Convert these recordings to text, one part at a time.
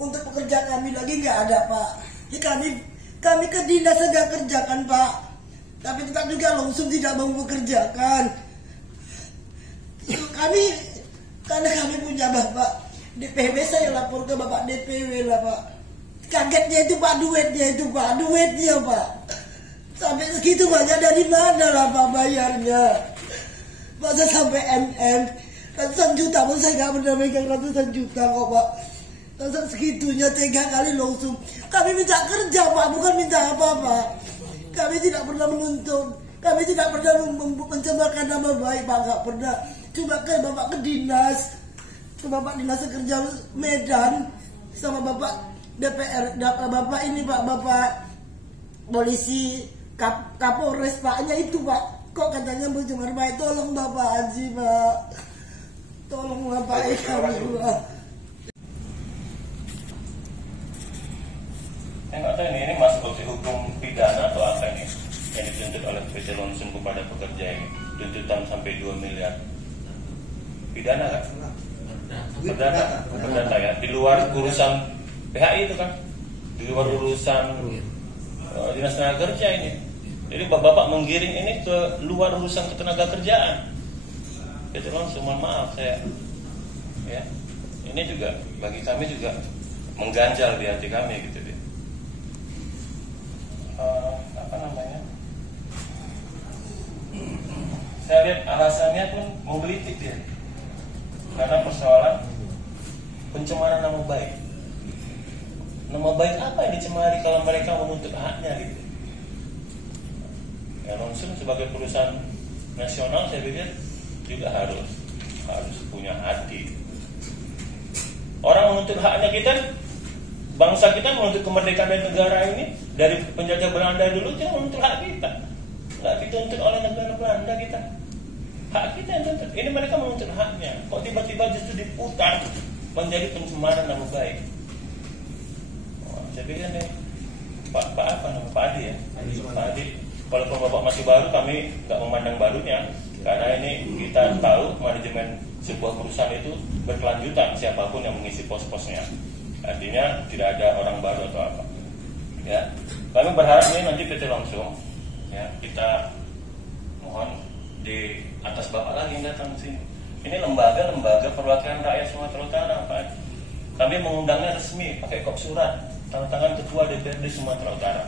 Untuk pekerja kami lagi nggak ada Pak. Ya, kami ke dinas nggak kerjakan Pak. Tapi tetap juga langsung tidak mau bekerjakan. Karena kami punya Bapak DPW, saya lapor ke Bapak DPW lah Pak. Kagetnya itu Pak, duitnya Pak. Sampai segitu banyak, dari mana lah Pak bayarnya? Masa sampai ratusan juta pun saya nggak pernah megang ratusan juta kok Pak. Masa segitunya tega kali langsung. Kami minta kerja Pak, bukan minta apa-apa. Kami tidak pernah menuntut, kami tidak pernah mencemarkan nama baik Pak, nggak pernah. Cuma ke Bapak ke dinas, ke Bapak Dinas Kerja Medan, sama Bapak DPR, Bapak ini Pak, Bapak polisi Kapolres Paknya itu Pak. Kok katanya mencemar baik, tolong Bapak Haji Pak. Tolong Bapak kami Pak. Saya nggak tahu ini masuk opsi hukum pidana atau apa ini yang dituntut oleh PT Lonsum kepada pekerja ini, tuntutan sampai 2 miliar. Pidana kan? Perdata ya, di luar urusan PHI itu kan, di luar urusan Dinas Tenaga Kerja ini. Jadi bapak menggiring ini ke luar urusan ketenaga kerjaan. PT Lonsum, mohon maaf saya, ya, ini juga bagi kami juga mengganjal di hati kami gitu deh. Apa namanya? Saya lihat alasannya pun menggelitik dia. Karena persoalan pencemaran nama baik. Nama baik apa yang dicemari kalau mereka menuntut haknya gitu. Ya, Lonsum sebagai perusahaan nasional saya pikir juga harus punya hati. Orang menuntut haknya kita, bangsa kita menuntut kemerdekaan dari negara ini dari penjajah Belanda dulu, dia menuntut hak kita. Nggak dituntut oleh negara Belanda kita. Hak kita yang tuntut. Ini mereka menuntut haknya. Kok tiba-tiba justru diputar menjadi pencemaran nama baik? Saya pikir nih Pak Adi ya. Pak Adi, walaupun Bapak masih baru, kami nggak memandang barunya. Karena ini kita tahu manajemen sebuah perusahaan itu berkelanjutan, siapapun yang mengisi pos-posnya. Artinya tidak ada orang baru atau apa. Ya, kami berharap ini nanti PT Lonsum, ya, kita mohon di atas Bapak lagi yang datang ke sini. Ini lembaga perwakilan rakyat Sumatera Utara, Pak. Kami mengundangnya resmi pakai kop surat, tanda tangan Ketua DPRD Sumatera Utara.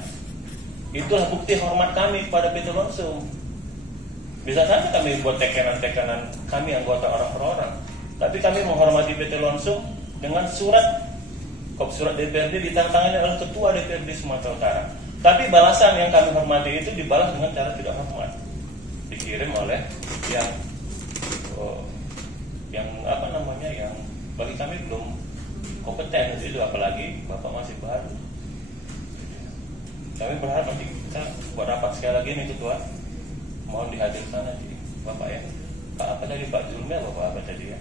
Itulah bukti hormat kami kepada PT Lonsum. Bisa saja kami buat tekanan kami anggota orang per orang, tapi kami menghormati PT Lonsum dengan kop surat DPRD ditandatangani oleh Ketua DPRD Sumatera Utara. Tapi balasan yang kami hormati itu dibalas dengan cara tidak hormat, dikirim oleh yang bagi kami belum kompeten itu, apalagi Bapak masih baru. Kami berharap nanti kita buat rapat sekali lagi nih Ketua, mohon dihadirkan nanti Bapak ya. Pak apa tadi, Pak Zulmi apa tadi ya?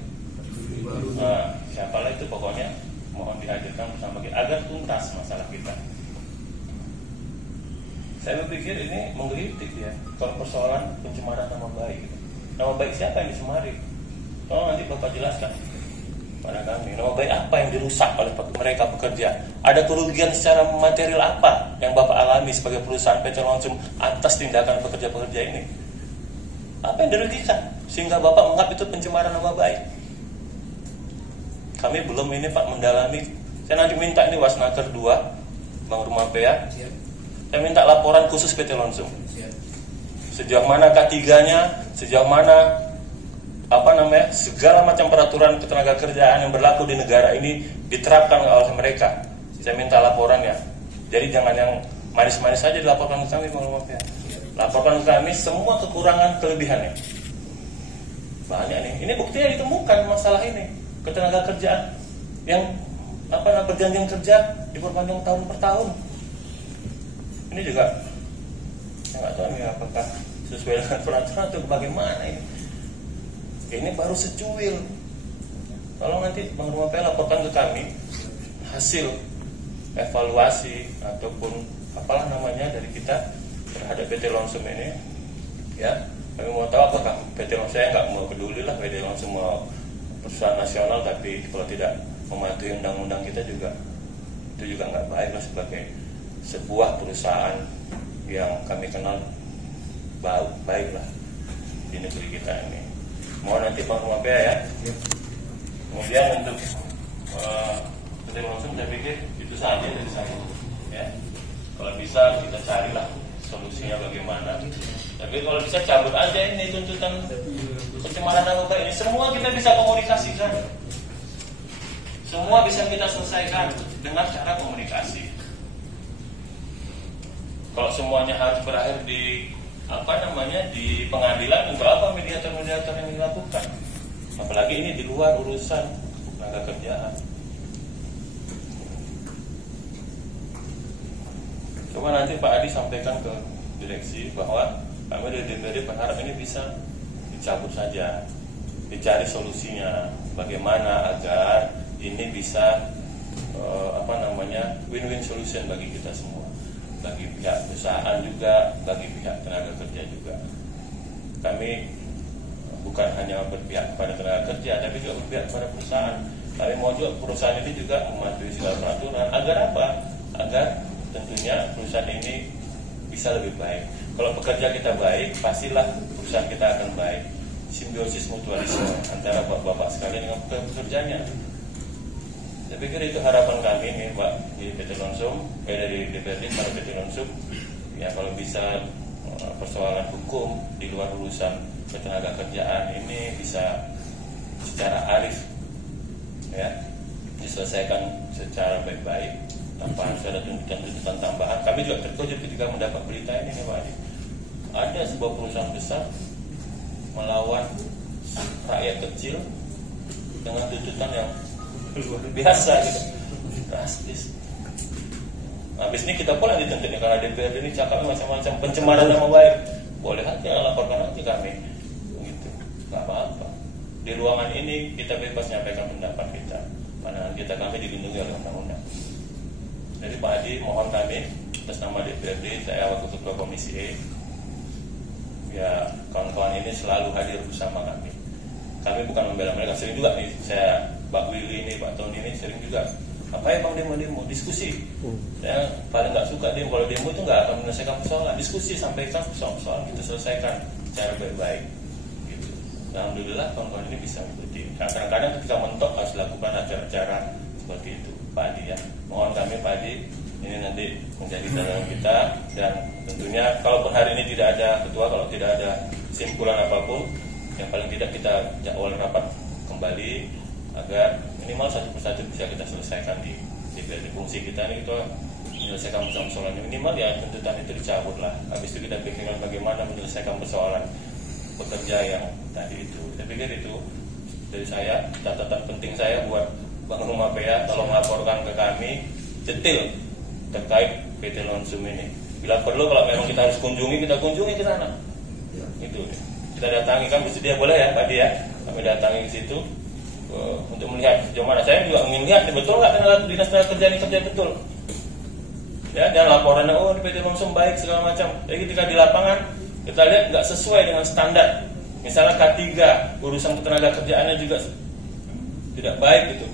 Nah, siapalah itu pokoknya mohon dihadirkan bersama kita agar tuntas masalah kita. Saya berpikir ini menggelitik ya, kalau persoalan pencemaran nama baik. Nama baik siapa yang dicemari? Tolong nanti Bapak jelaskan pada kami. Nama baik apa yang dirusak oleh mereka pekerja? Ada kerugian secara material apa yang Bapak alami sebagai perusahaan PT Lonsum atas tindakan pekerja-pekerja ini? Apa yang dirugikan sehingga Bapak menganggap itu pencemaran nama baik? Kami belum ini Pak mendalami. Saya nanti minta ini Wasnaker 2 Bang Rumapea. Saya minta laporan khusus PT Lonsum. Sejauh mana K3-nya, sejauh mana segala macam peraturan ketenaga kerjaan yang berlaku di negara ini diterapkan oleh mereka. Saya minta laporannya. Jadi jangan yang manis-manis saja dilaporkan ke kami Bang Rumapea. Laporkan ke kami semua kekurangan kelebihannya. Banyak nih. Ini buktinya ditemukan masalah ini. Ketenaga kerjaan yang perjanjian kerja diperpanjang tahun per tahun. Ini juga saya nggak tahu nih apakah sesuai dengan peraturan atau bagaimana ini. Ini baru secuil. Tolong nanti Bang Rumapea laporkan ke kami hasil evaluasi ataupun apalah namanya dari kita terhadap PT Lonsum ini. Ya, kami mau tahu apakah PT Lonsum, saya nggak mau peduli lah PT Lonsum mau perusahaan nasional, tapi kalau tidak mematuhi undang-undang kita juga Itu juga nggak baik lah sebagai sebuah perusahaan yang kami kenal baik lah di negeri kita ini. Mohon nanti Bang Rumah PA ya. Kemudian untuk PT Langsung saya pikir itu saja dari saya ya. Kalau bisa kita carilah solusinya bagaimana. Tapi kalau bisa cabut aja ini tuntutan pencemaran nama baik ini. Semua kita bisa komunikasikan. Semua bisa kita selesaikan dengan cara komunikasi. Kalau semuanya harus berakhir di di pengadilan, untuk apa mediator-mediator yang dilakukan? Apalagi ini di luar urusan tenaga kerjaan. Coba nanti Pak Adi sampaikan ke direksi bahwa kami dari DPRD berharap ini bisa dicabut saja, dicari solusinya bagaimana agar ini bisa win-win solution bagi kita semua, bagi pihak perusahaan juga, bagi pihak tenaga kerja juga. Kami bukan hanya berpihak kepada tenaga kerja, tapi juga berpihak kepada perusahaan. Kami mau juga perusahaan ini juga mematuhi segala peraturan. Agar apa? Agar tentunya perusahaan ini bisa lebih baik. Kalau pekerja kita baik, pastilah perusahaan kita akan baik. Simbiosis mutualisme antara bapak-bapak sekalian dengan pekerjanya. Saya pikir itu harapan kami nih Pak di PT Lonsum, dari DPRD pada PT Lonsum. Ya kalau bisa persoalan hukum di luar urusan ketenaga kerjaan ini bisa secara arif ya diselesaikan secara baik-baik tanpa harus ada tuntutan tambahan. Kami juga terkejut ketika mendapat berita ini nih Pak Adi. Ada sebuah perusahaan besar melawan rakyat kecil dengan tuntutan yang luar biasa gitu, drastis. Habis ini kita pula dituntut karena DPRD ini cakapnya macam-macam, pencemaran nama baik. Boleh aja laporkan aja kami, gitu, nggak apa-apa. Di ruangan ini kita bebas menyampaikan pendapat kita, pandangan kita, kami dilindungi oleh undang-undang. Jadi Pak Adi, mohon kami atas nama DPRD, saya wakil ketua Komisi E, ya kawan-kawan ini selalu hadir bersama kami. Kami bukan membela mereka, sering juga nih saya, Pak Willy ini, Pak Tony ini sering juga. Apa ya Bang demo-demo, diskusi. Saya paling nggak suka demo, kalau demo itu nggak akan menyelesaikan persoalan. Diskusi, sampaikan persoalan, kita selesaikan secara baik-baik. Gitu. Alhamdulillah kawan-kawan ini bisa mengikuti. Kadang-kadang ketika mentok harus lakukan acara-acara seperti itu, Pak Adi ya. Mohon kami Pak Adi ini nanti menjadi dalam kita, dan tentunya kalau per hari ini tidak ada ketua, kalau tidak ada kesimpulan apapun, yang paling tidak kita jadwal rapat kembali agar minimal satu persatu bisa kita selesaikan di DPRD. Fungsi kita ini itu menyelesaikan persoalan minimal ya tuntutan itu dicabut lah. Habis itu kita pikirkan bagaimana menyelesaikan persoalan pekerja yang tadi itu. Saya pikir itu dari saya, catatan penting saya buat Bang Rumah PA, tolong laporkan ke kami detail terkait PT Lonsum ini. Bila perlu kalau memang kita harus kunjungi, kita kunjungi ke sana. Itu kita datangi, kan bersedia boleh ya Pak Adi ya, kami datangi ke situ untuk melihat sejauh mana. Saya juga ingin lihat betul nggak dinas tenaga kerja ini kerja betul ya, dan laporannya di PT Lonsum baik segala macam. Jadi ketika di lapangan kita lihat nggak sesuai dengan standar, misalnya K3 urusan ketenaga kerjaannya juga tidak baik gitu.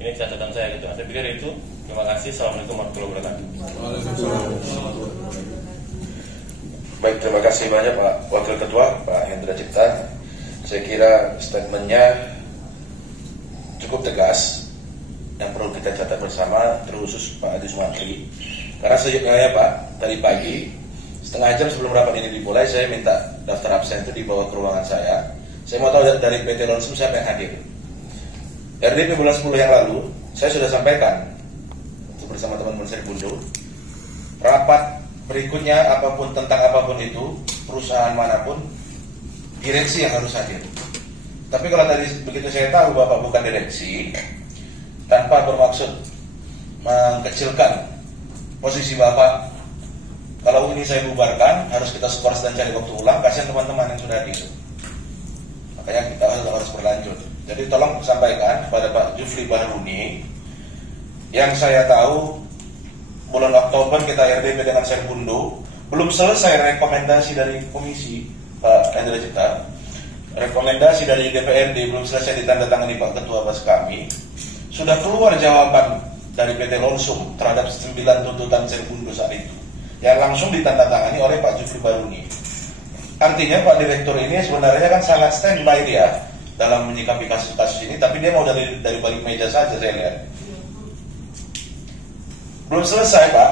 Ini catatan saya gitu. Saya pikir itu. Terima kasih. Assalamualaikum warahmatullahi wabarakatuh. Baik, terima kasih banyak Pak Wakil Ketua, Pak Hendra Cipta. Saya kira statementnya cukup tegas yang perlu kita catat bersama, terkhusus Pak Adi Sumardi. Karena sejujurnya Pak, tadi pagi setengah jam sebelum rapat ini dimulai, saya minta daftar absen itu dibawa ke ruangan saya. Saya mau tahu dari PT Lonsum siapa yang hadir. RDP bulan 10 yang lalu, saya sudah sampaikan bersama teman-teman saya Bundu, rapat berikutnya apapun tentang apapun itu, perusahaan manapun, direksi yang harus hadir. Tapi kalau tadi begitu saya tahu Bapak bukan direksi, tanpa bermaksud mengkecilkan posisi Bapak, kalau ini saya bubarkan, harus kita skors dan cari waktu ulang, kasihan teman-teman yang sudah hadir. Makanya kita harus berlanjut. Jadi tolong sampaikan kepada Pak Jufri Baharuni, yang saya tahu bulan Oktober kita RDP dengan Serbundo, belum selesai rekomendasi dari komisi Pak Hendra Cipta, rekomendasi dari DPRD belum selesai ditandatangani Pak Ketua Bas kami, sudah keluar jawaban dari PT Lonsum terhadap 9 tuntutan Sekundo saat itu, yang langsung ditandatangani oleh Pak Jufri Baruni. Artinya Pak Direktur ini sebenarnya kan sangat standby dia dalam menyikapi kasus-kasus ini, tapi dia mau dari balik meja saja saya lihat. Belum selesai Pak,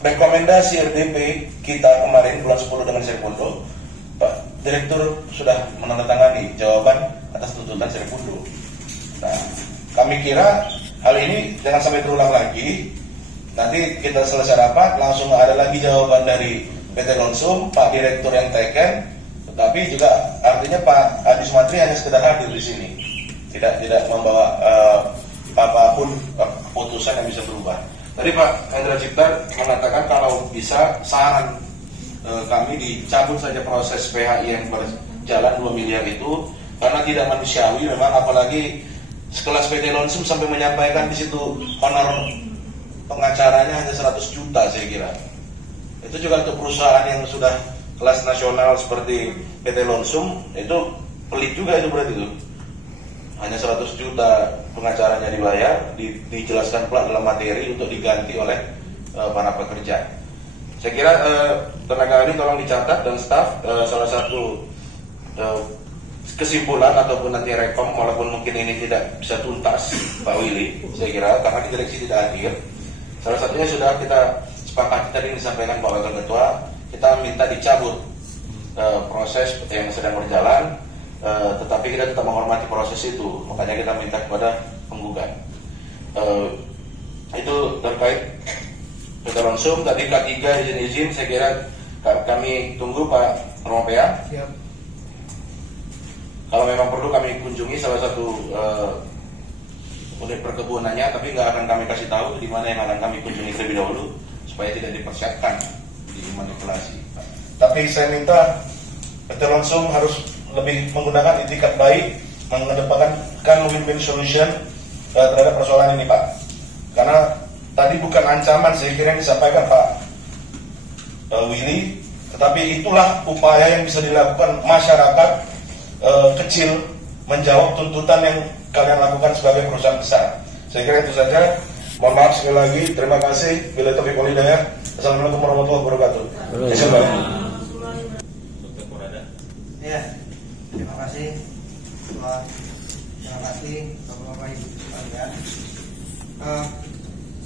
rekomendasi RDP kita kemarin bulan 10 dengan Sekundo, Pak Direktur sudah menandatangani jawaban atas tuntutan Sekundo. Nah, kami kira hal ini jangan sampai terulang lagi. Nanti kita selesai rapat, langsung ada lagi jawaban dari PT Lonsum, Pak Direktur yang teken, tetapi juga artinya Pak Adi Sumatri hanya sekedar hadir di sini, tidak membawa apapun keputusan yang bisa berubah. Tadi Pak Hendra Cipta mengatakan kalau bisa saran kami dicabut saja proses PHI yang berjalan 2 miliar itu karena tidak manusiawi memang, apalagi sekelas PT Lonsum sampai menyampaikan di situ honor pengacaranya hanya 100 juta saya kira. Itu juga untuk perusahaan yang sudah kelas nasional seperti PT Lonsum itu pelit juga itu berarti itu. Hanya 100 juta pengacaranya dibayar, dijelaskan pula dalam materi untuk diganti oleh para pekerja. Saya kira tenaga ahli tolong dicatat dan staf salah satu kesimpulan ataupun nanti rekom, walaupun mungkin ini tidak bisa tuntas Pak Willy, saya kira karena direksi tidak hadir. Salah satunya sudah kita sepakati tadi disampaikan Pak Wakil Ketua, kita minta dicabut proses yang sedang berjalan, tetapi kita tetap menghormati proses itu, makanya kita minta kepada penggugat. Itu terkait PT Lonsum. Tadi K3 izin-izin, saya kira kami tunggu Pak Romopea. Siap. Kalau memang perlu kami kunjungi salah satu unit perkebunannya, tapi nggak akan kami kasih tahu di mana yang akan kami kunjungi terlebih dahulu supaya tidak dipersiapkan dimanipulasi. Tapi saya minta PT Lonsum harus lebih menggunakan itikat baik, mengedepankan win-win solution terhadap persoalan ini Pak. Karena tadi bukan ancaman saya kira yang disampaikan Pak Willy, tetapi itulah upaya yang bisa dilakukan masyarakat kecil menjawab tuntutan yang kalian lakukan sebagai perusahaan besar. Saya kira itu saja. Mohon maaf sekali lagi. Terima kasih. Bila taufiq wal hidayah. Assalamualaikum warahmatullahi wabarakatuh. Ya, terima kasih. Terima kasih Bapak Ibu sekalian.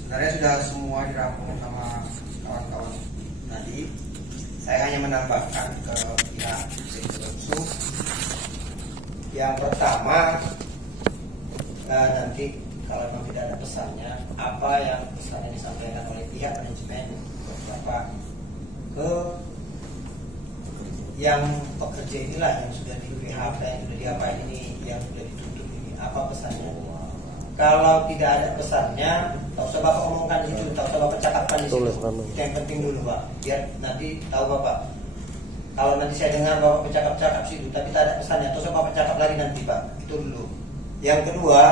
Sebenarnya sudah semua dirangkum sama kawan-kawan tadi. Saya hanya menambahkan ke pihak Sekundo. Yang pertama, nanti kalau memang tidak ada pesannya, apa yang pesannya disampaikan oleh pihak manajemen Bapak ke yang pekerja inilah yang sudah di PHK, yang sudah diapain ini, yang sudah ditutup ini, apa pesannya? Kalau tidak ada pesannya, tak usah Bapak omongkan di situ, tak usah Bapak cakapkan di situ. Itu yang penting dulu Pak, biar nanti tahu Bapak. Kalau nanti saya dengar Bapak bercakap-cakap situ, tapi tak ada pesannya, tak usah Bapak cakap lagi nanti Pak. Itu dulu. Yang kedua,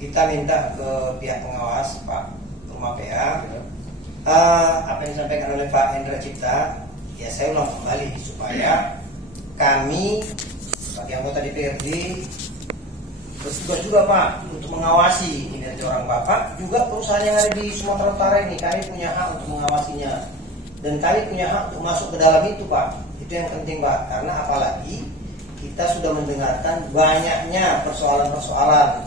kita minta ke pihak pengawas Pak Romopea, apa yang disampaikan oleh Pak Hendra Cipta, ya saya ulang kembali supaya kami sebagai anggota DPRD bertugas juga Pak untuk mengawasi kinerja orang Bapak, juga perusahaan yang ada di Sumatera Utara ini, kami punya hak untuk mengawasinya dan kami punya hak untuk masuk ke dalam itu Pak. Itu yang penting Pak, karena apalagi kita sudah mendengarkan banyaknya persoalan-persoalan,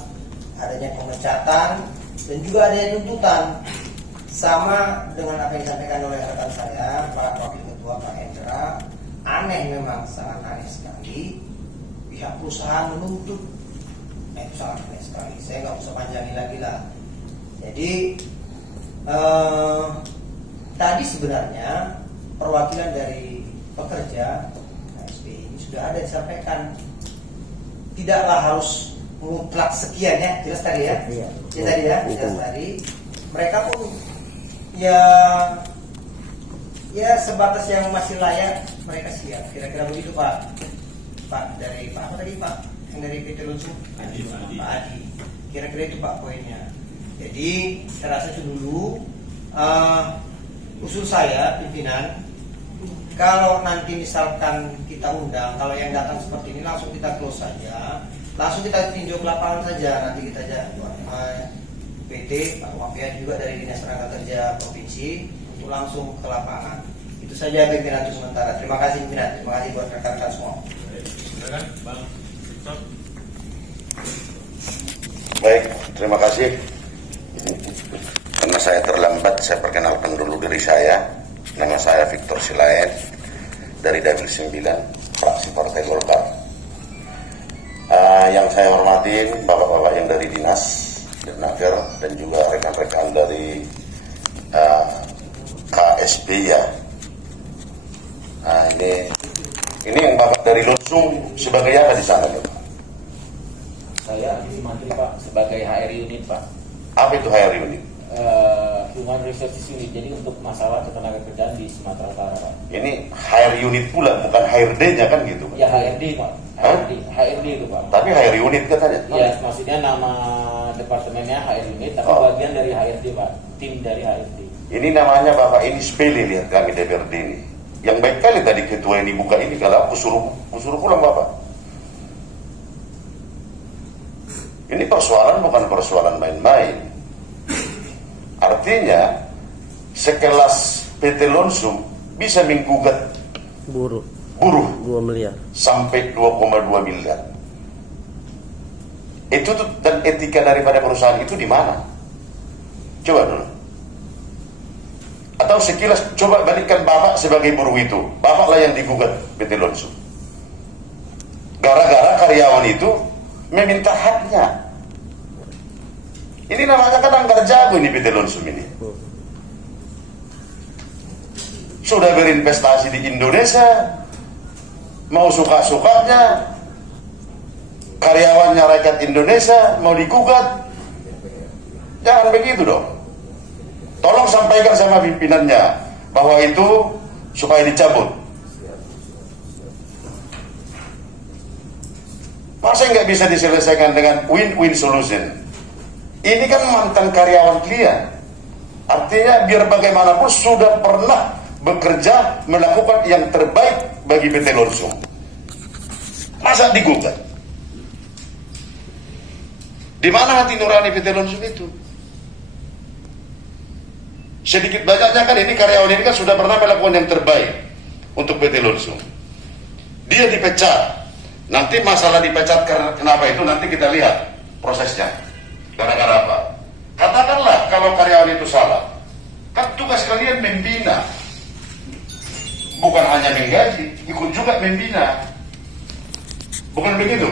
adanya pemecatan dan juga adanya tuntutan. Sama dengan apa yang disampaikan oleh rekan saya, Pak Wakil Ketua Pak Hendra, aneh memang, sangat aneh sekali pihak perusahaan menuntut. Itu sangat aneh sekali. Saya nggak usah panjangin lagi lah. Jadi tadi sebenarnya perwakilan dari pekerja KSP ini sudah ada disampaikan. Tidaklah harus mutlak sekian ya, jelas tadi ya. Jelas tadi. Mereka pun ya sebatas yang masih layak mereka siap. Kira-kira begitu Pak dari Pak apa tadi Pak yang dari PT Lonsum Pak Adi. Kira-kira itu Pak poinnya. Jadi saya rasa itu dulu usul saya pimpinan, kalau nanti misalkan kita undang, kalau yang datang seperti ini langsung kita close saja, langsung kita tinjau ke lapangan saja, nanti kita aja PT Pak Mafia juga dari Dinas Tenaga Kerja Provinsi untuk langsung ke lapangan. Itu saja pimpinan untuk sementara. Terima kasih pimpinan, terima kasih buat rekan-rekan semua. Silakan Bang Victor. Baik, terima kasih. Karena saya terlambat, saya perkenalkan dulu diri saya. Nama saya Victor Silaen dari Dapil 9, fraksi Partai Golkar. Yang saya hormatin bapak-bapak yang dari Dinas Tenaga dan juga rekan-rekan dari KSP ya. Nah, ini yang bapak dari Lonsum sebagai apa di sana, Pak? Saya Adis Mantri, Pak, sebagai HR unit, Pak. Apa itu HR unit? Human Resources Unit, jadi untuk masalah ketenagakerjaan di Sumatera Utara, Pak. Ini HR unit pula, bukan HRD-nya kan gitu, Pak? Ya HRD, Pak. HRD itu, Pak. Tapi HR unit katanya? Ya, maksudnya nama departemennya HR unit, tapi bagian dari HRD, Pak. Tim dari HRD. Ini namanya Bapak ini sepele, lihat kami DPRD ini. Yang baik kali tadi ketua ini buka ini, kalau aku suruh pulang Bapak. Ini persoalan bukan persoalan main-main. Artinya sekelas PT Lonsum bisa menggugat buruh 2 miliar sampai 2,2 miliar. Itu tuh, dan etika daripada perusahaan itu di mana? Coba dulu. Atau sekilas coba balikkan Bapak sebagai buruh itu, Bapaklah yang digugat PT Lonsum. Gara-gara karyawan itu meminta haknya. Ini namanya kan anggar jago ini PT Lonsum ini. Sudah berinvestasi di Indonesia, mau suka-sukanya, karyawannya rakyat Indonesia mau digugat. Jangan begitu dong. Tolong sampaikan sama pimpinannya bahwa itu supaya dicabut. Masa nggak bisa diselesaikan dengan win-win solution? Ini kan mantan karyawan klien. Artinya biar bagaimanapun sudah pernah bekerja melakukan yang terbaik bagi PT Lonsum. Masa digugat? Di mana hati nurani PT Lonsum itu? Sedikit banyaknya kan ini karyawan ini kan sudah pernah melakukan yang terbaik untuk PT Lonsum. Dia dipecat. Nanti masalah dipecat kenapa itu nanti kita lihat prosesnya. Gara-gara apa? Katakanlah kalau karyawan itu salah, kan tugas kalian membina, bukan hanya menggaji, ikut juga membina, bukan begitu?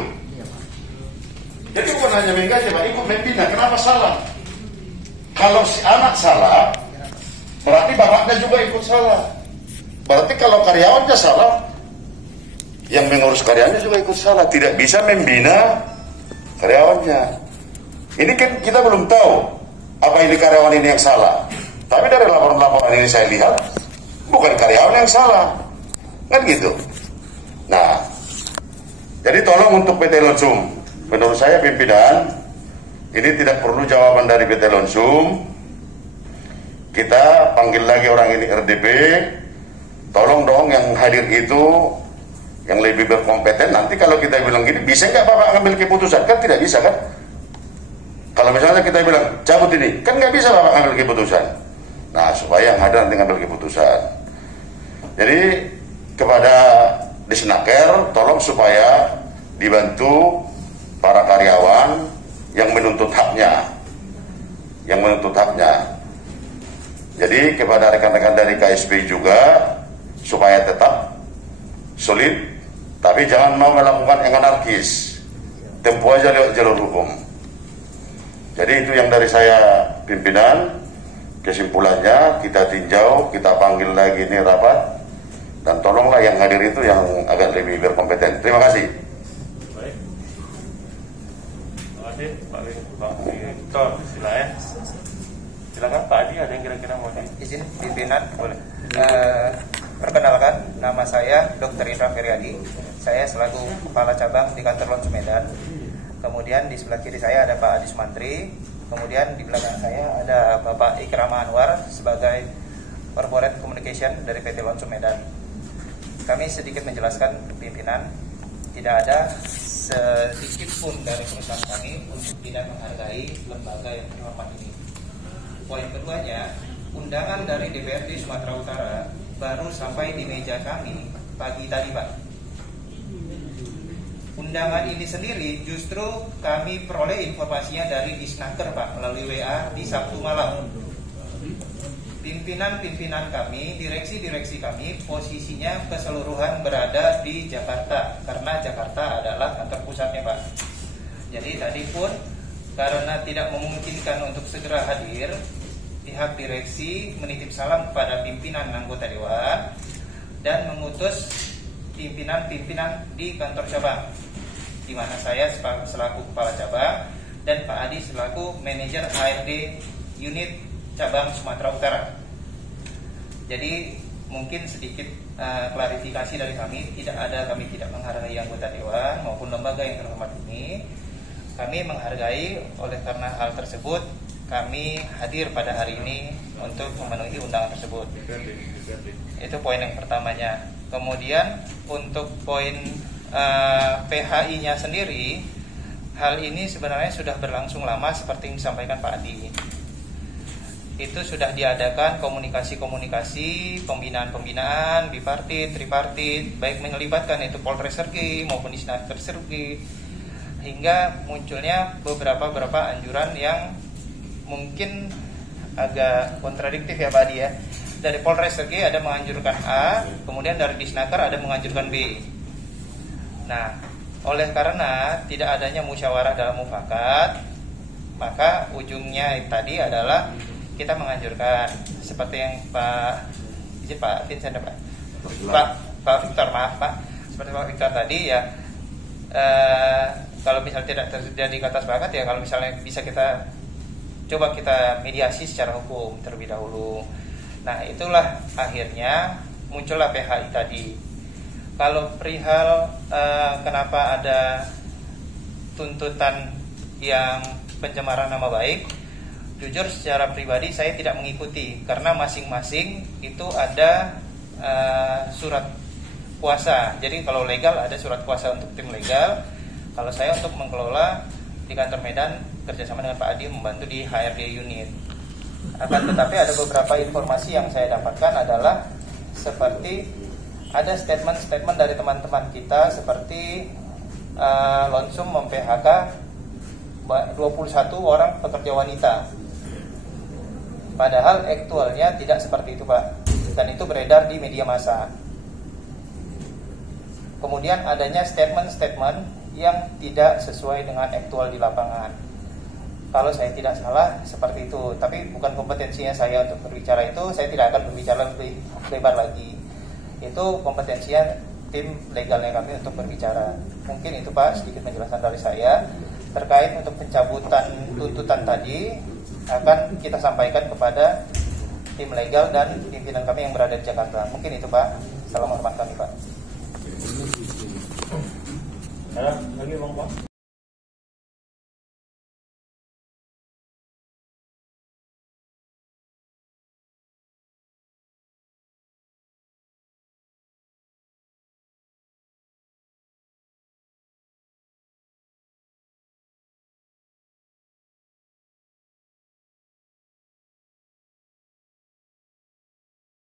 Jadi bukan hanya menggaji, Pak, ikut membina. Kenapa salah? Kalau si anak salah, berarti bapaknya juga ikut salah. Berarti kalau karyawannya salah, yang mengurus karyawannya juga ikut salah. Tidak bisa membina karyawannya. Ini kan kita belum tahu apa ini karyawan ini yang salah. Tapi dari laporan-laporan ini saya lihat bukan karyawan yang salah, kan gitu. Nah, jadi tolong untuk PT Lonsum, menurut saya pimpinan ini tidak perlu jawaban dari PT Lonsum. Kita panggil lagi orang ini RDP. Tolong dong yang hadir itu yang lebih berkompeten. Nanti kalau kita bilang gini, bisa nggak Bapak ngambil keputusan? Kan tidak bisa kan? Kalau misalnya kita bilang cabut ini, kan nggak bisa Bapak ngambil keputusan. Nah, supaya yang hadir nanti ngambil keputusan. Jadi kepada Disnaker, tolong supaya dibantu para karyawan yang menuntut haknya, Jadi kepada rekan-rekan dari KSP juga supaya tetap solid, tapi jangan mau melakukan yang anarkis. Tempuh aja lewat jalur hukum. Jadi itu yang dari saya pimpinan. Kesimpulannya kita tinjau, kita panggil lagi ini rapat, dan tolonglah yang hadir itu yang agak lebih berkompeten. Terima kasih. Baik. Terima kasih Pak Victor Silaen. Silakan Pak Adi, ada yang kira-kira mau izin pimpinan boleh. Perkenalkan, nama saya Dr. Indra Feryadi. Saya selaku Kepala Cabang di kantor Lonsum Medan. Kemudian di sebelah kiri saya ada Pak Adis Mantri. Kemudian di belakang saya ada Bapak Ikrama Anwar sebagai Corporate Communication dari PT Lonsum Medan. Kami sedikit menjelaskan pimpinan, tidak ada sedikit pun dari perusahaan kami untuk tidak menghargai lembaga yang terhormat ini. Poin keduanya, undangan dari DPRD Sumatera Utara baru sampai di meja kami pagi tadi, Pak. Undangan ini sendiri justru kami peroleh informasinya dari Disnaker, Pak, melalui WA di Sabtu malam. Pimpinan-pimpinan kami, direksi-direksi kami posisinya keseluruhan berada di Jakarta karena Jakarta adalah kantor pusatnya, Pak. Jadi tadi pun karena tidak memungkinkan untuk segera hadir, pihak direksi menitip salam kepada pimpinan anggota dewan dan mengutus pimpinan-pimpinan di kantor cabang, di mana saya selaku kepala cabang dan Pak Adi selaku manajer HRD unit cabang Sumatera Utara. Jadi mungkin sedikit klarifikasi dari kami, kami tidak menghargai anggota dewan maupun lembaga yang terhormat ini. Kami menghargai, oleh karena hal tersebut kami hadir pada hari ini untuk memenuhi undangan tersebut. Itu poin yang pertamanya. Kemudian untuk poin PHI-nya sendiri, hal ini sebenarnya sudah berlangsung lama seperti yang disampaikan Pak Adi. Itu sudah diadakan komunikasi-komunikasi, pembinaan-pembinaan, bipartit, tripartit, baik melibatkan itu Polres Sergi maupun Disnaker Sergi, hingga munculnya beberapa anjuran yang mungkin agak kontradiktif ya Pak Adi ya. Dari Polres Sergi ada menganjurkan A, kemudian dari Disnaker ada menganjurkan B. Nah, oleh karena tidak adanya musyawarah dalam mufakat, maka ujungnya tadi adalah kita menganjurkan seperti yang Pak Vincent ya Pak Victor, maaf Pak, seperti Pak Victor tadi ya, kalau misalnya tidak terjadi kata sepakat ya, kalau misalnya bisa kita coba kita mediasi secara hukum terlebih dahulu. Nah itulah akhirnya muncullah PHI tadi. Kalau perihal kenapa ada tuntutan yang pencemaran nama baik, jujur secara pribadi saya tidak mengikuti karena masing-masing itu ada surat kuasa. Jadi kalau legal ada surat kuasa untuk tim legal. Kalau saya untuk mengelola di kantor Medan kerjasama dengan Pak Adi membantu di HRD unit. Akan tetapi ada beberapa informasi yang saya dapatkan adalah seperti ada statement-statement dari teman-teman kita seperti Lonsum mem-PHK 21 orang pekerja wanita. Padahal aktualnya tidak seperti itu Pak, dan itu beredar di media massa. Kemudian adanya statement-statement yang tidak sesuai dengan aktual di lapangan. Kalau saya tidak salah seperti itu, tapi bukan kompetensinya saya untuk berbicara itu, saya tidak akan berbicara lebih lebar lagi. Itu kompetensinya tim legalnya kami untuk berbicara. Mungkin itu Pak sedikit penjelasan dari saya. Terkait untuk pencabutan tuntutan tadi akan kita sampaikan kepada tim legal dan pimpinan kami yang berada di Jakarta. Mungkin itu Pak. Salam hormat kami Pak. Ada lagi Bang Pak?